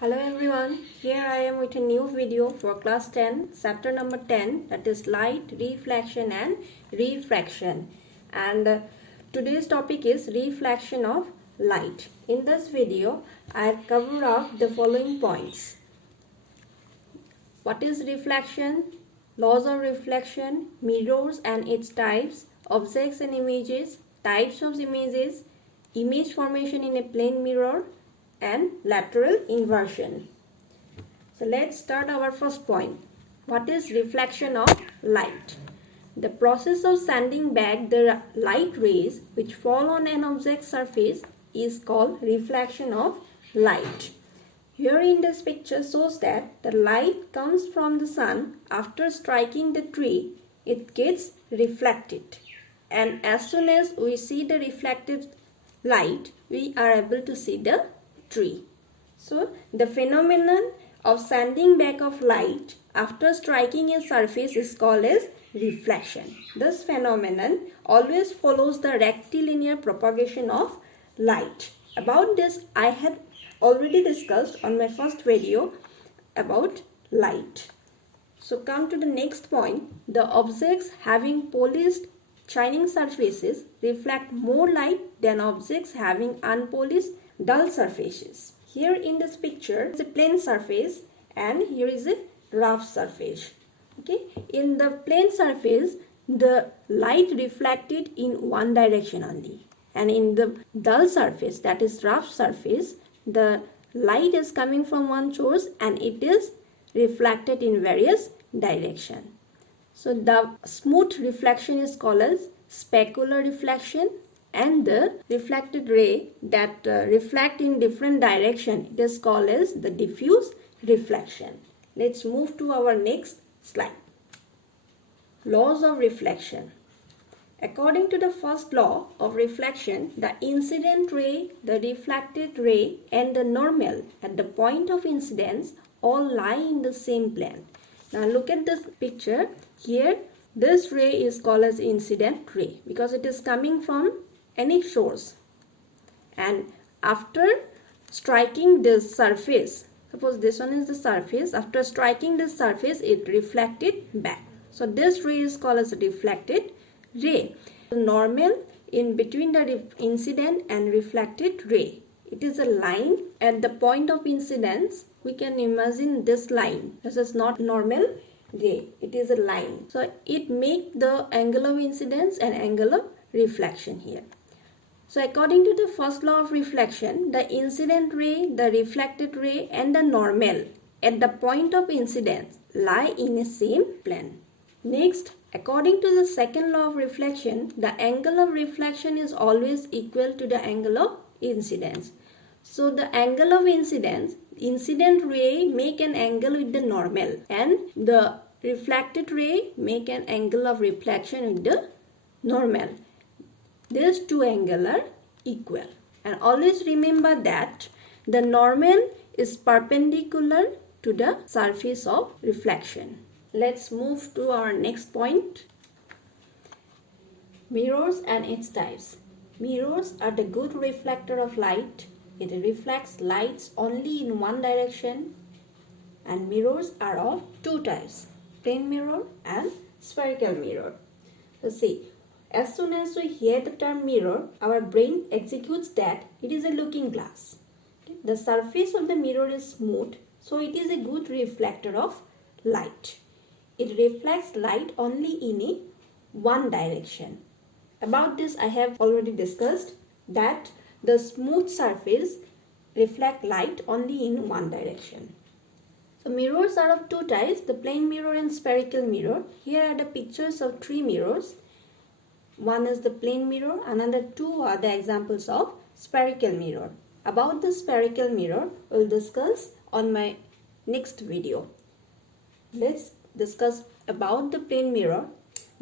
Hello everyone, here I am with a new video for class 10, chapter number 10, that is light, reflection and refraction. And today's topic is reflection of light. In this video, I cover up the following points. What is reflection? Laws of reflection, mirrors and its types, objects and images, types of images, image formation in a plane mirror, and lateral inversion. So let's start our first point. What is reflection of light? The process of sending back the light rays which fall on an object surface is called reflection of light. Here in this picture shows that the light comes from the sun. After striking the tree, it gets reflected, and as soon as we see the reflected light, we are able to see the tree. So the phenomenon of sending back of light after striking a surface is called as reflection. This phenomenon always follows the rectilinear propagation of light. About this I had already discussed on my first video about light. So come to the next point. The objects having polished shining surfaces reflect more light than objects having unpolished dull surfaces. Here in this picture is a plain surface and here is a rough surface. Okay, in the plain surface the light reflected in one direction only, and in the dull surface, that is rough surface, the light is coming from one source and it is reflected in various directions. So the smooth reflection is called as specular reflection, and the reflected ray that reflect in different direction, it is called as the diffuse reflection. Let's move to our next slide. Laws of reflection. According to the first law of reflection, the incident ray, the reflected ray and the normal at the point of incidence all lie in the same plane. Now look at this picture. Here this ray is called as incident ray because it is coming from any source, and after striking this surface, suppose this one is the surface, after striking this surface it reflected back. So this ray is called as a reflected ray. The normal in between the incident and reflected ray, it is a line at the point of incidence. We can imagine this line. This is not normal ray, it is a line. So it makes the angle of incidence and angle of reflection here. So according to the first law of reflection, the incident ray, the reflected ray and the normal at the point of incidence lie in the same plane. Next, according to the second law of reflection, the angle of reflection is always equal to the angle of incidence. So the angle of incidence, incident ray make an angle with the normal and the reflected ray make an angle of reflection with the normal. These two angles are equal, and always remember that the normal is perpendicular to the surface of reflection. Let's move to our next point. Mirrors and its types. Mirrors are the good reflector of light. It reflects lights only in one direction, and mirrors are of two types, plane mirror and spherical mirror. So see, as soon as we hear the term mirror, our brain executes that it is a looking glass. The surface of the mirror is smooth, so it is a good reflector of light. It reflects light only in a one direction. About this I have already discussed that the smooth surface reflect light only in one direction. So mirrors are of two types, the plane mirror and spherical mirror. Here are the pictures of three mirrors. One is the plane mirror, another two are the examples of spherical mirror. About the spherical mirror, we will discuss on my next video. Let's discuss about the plane mirror.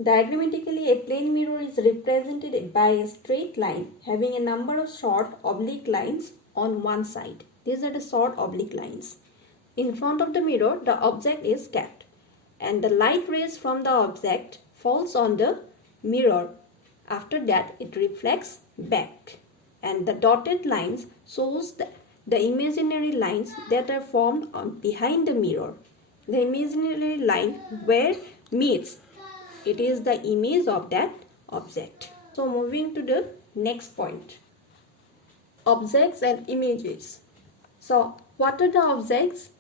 Diagrammatically, a plane mirror is represented by a straight line having a number of short oblique lines on one side. These are the short oblique lines. In front of the mirror, the object is kept, and the light rays from the object falls on the mirror. After that, it reflects back, and the dotted lines shows the the imaginary lines that are formed behind the mirror. The imaginary line where meets, it is the image of that object. So moving to the next point, objects and images. So what are the objects?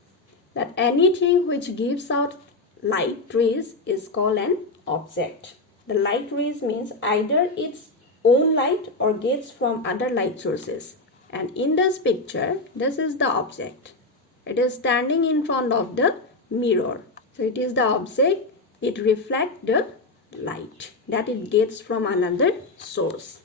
That anything which gives out light rays is called an object. The light rays means either its own light or gets from other light sources. And in this picture, this is the object. It is standing in front of the mirror. So it is the object. It reflects the light that it gets from another source.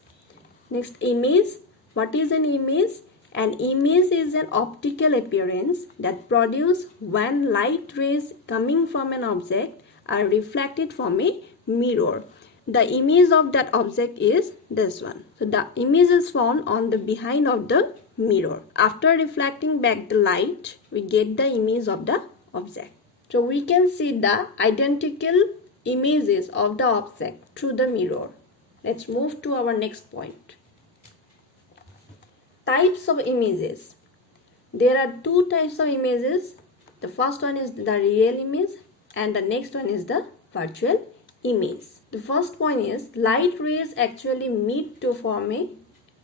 Next, image. What is an image? An image is an optical appearance that produces when light rays coming from an object are reflected from a mirror. The image of that object is this one. So the image is found on the behind of the mirror. After reflecting back the light, we get the image of the object. So we can see the identical images of the object through the mirror. Let's move to our next point. Types of images. There are two types of images. The first one is the real image and the next one is the virtual image. The first point is light rays actually meet to form a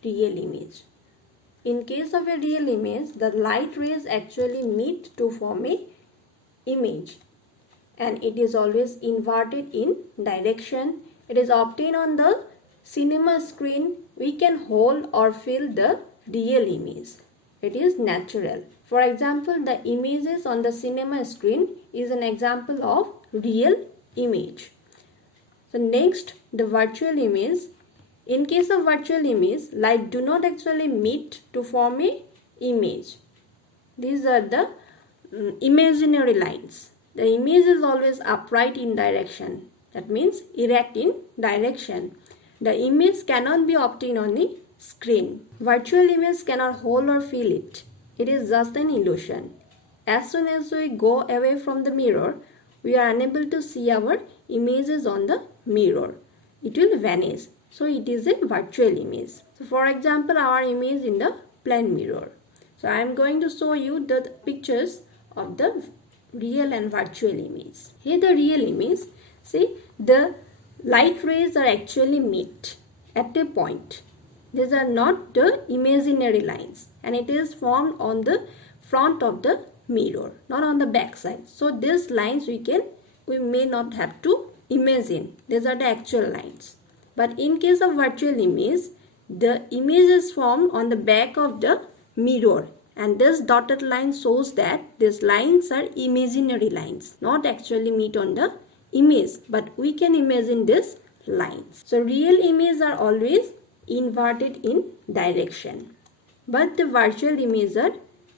real image. In case of a real image, the light rays actually meet to form a image, and it is always inverted in direction. It is obtained on the cinema screen. We can hold or feel the real image. It is natural. For example, the images on the cinema screen is an example of real image. So next, the virtual image. In case of virtual image, light do not actually meet to form a image. These are the imaginary lines. The image is always upright in direction. That means erect in direction. The image cannot be obtained on a screen. Virtual image cannot hold or feel it. It is just an illusion. As soon as we go away from the mirror, we are unable to see our images on the mirror. It will vanish. So it is a virtual image. So for example, our image in the plane mirror. So I am going to show you the pictures of the real and virtual image. Here the real image, see the light rays are actually meet at a point. These are not the imaginary lines, and it is formed on the front of the mirror, not on the back side. So these lines we may not have to imagine. These are the actual lines. But in case of virtual image, the image is formed on the back of the mirror, and this dotted line shows that these lines are imaginary lines, not actually meet on the image, but we can imagine these lines. So real images are always inverted in direction, but the virtual images are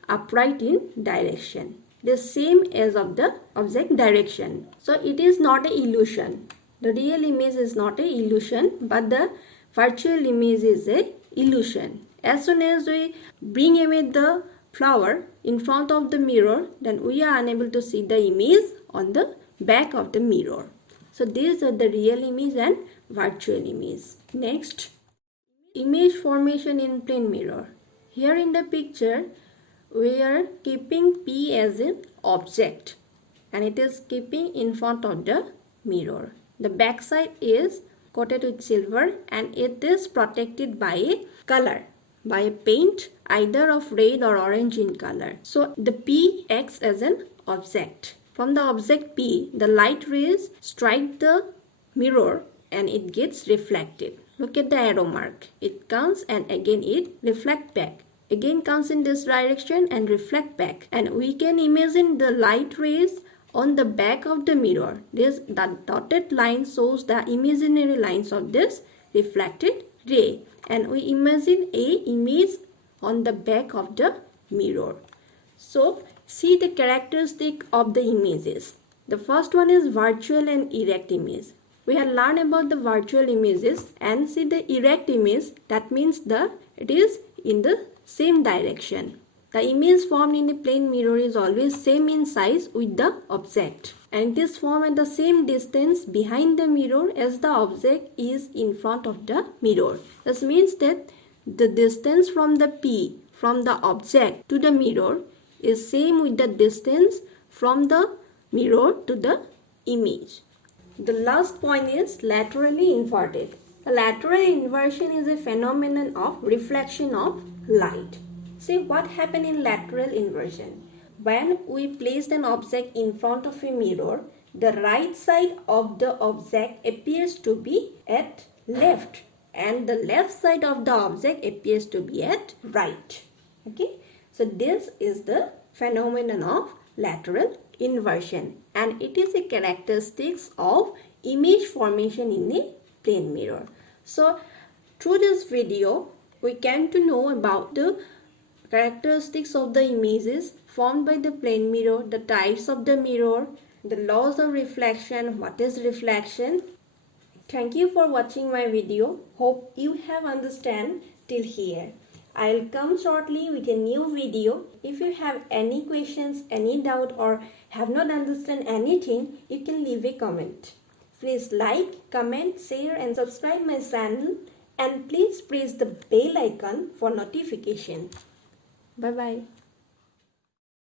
upright in direction, the same as of the object direction. So it is not an illusion. The real image is not an illusion, but the virtual image is an illusion. As soon as we bring away the flower in front of the mirror, then we are unable to see the image on the back of the mirror. So these are the real image and virtual image. Next, image formation in plane mirror. Here in the picture, we are keeping P as an object, and it is keeping in front of the mirror. The back side is coated with silver, and it is protected by a color, by a paint either of red or orange in color. So the P acts as an object. From the object P, the light rays strike the mirror and it gets reflected. Look at the arrow mark. It comes and again it reflects back. Again comes in this direction and reflect back. And we can imagine the light rays on the back of the mirror. The dotted line shows the imaginary lines of this reflected ray, and we imagine a image on the back of the mirror. So see the characteristic of the images. The first one is virtual and erect image. We have learned about the virtual images, and see the erect image, that means it is in the same direction. The image formed in a plane mirror is always same in size with the object, and it is formed at the same distance behind the mirror as the object is in front of the mirror. This means that the distance from the P from the object to the mirror is same with the distance from the mirror to the image. The last point is laterally inverted. A lateral inversion is a phenomenon of reflection of light. See what happened in lateral inversion. When we placed an object in front of a mirror, the right side of the object appears to be at left and the left side of the object appears to be at right. Okay, so this is the phenomenon of lateral inversion and it is a characteristics of image formation in a plane mirror. So through this video we came to know about the characteristics of the images formed by the plane mirror, the types of the mirror, the laws of reflection, what is reflection. Thank you for watching my video. Hope you have understand till here. I'll come shortly with a new video. If you have any questions, any doubt or have not understand anything, you can leave a comment. Please like, comment, share and subscribe my channel and please press the bell icon for notification. Bye bye.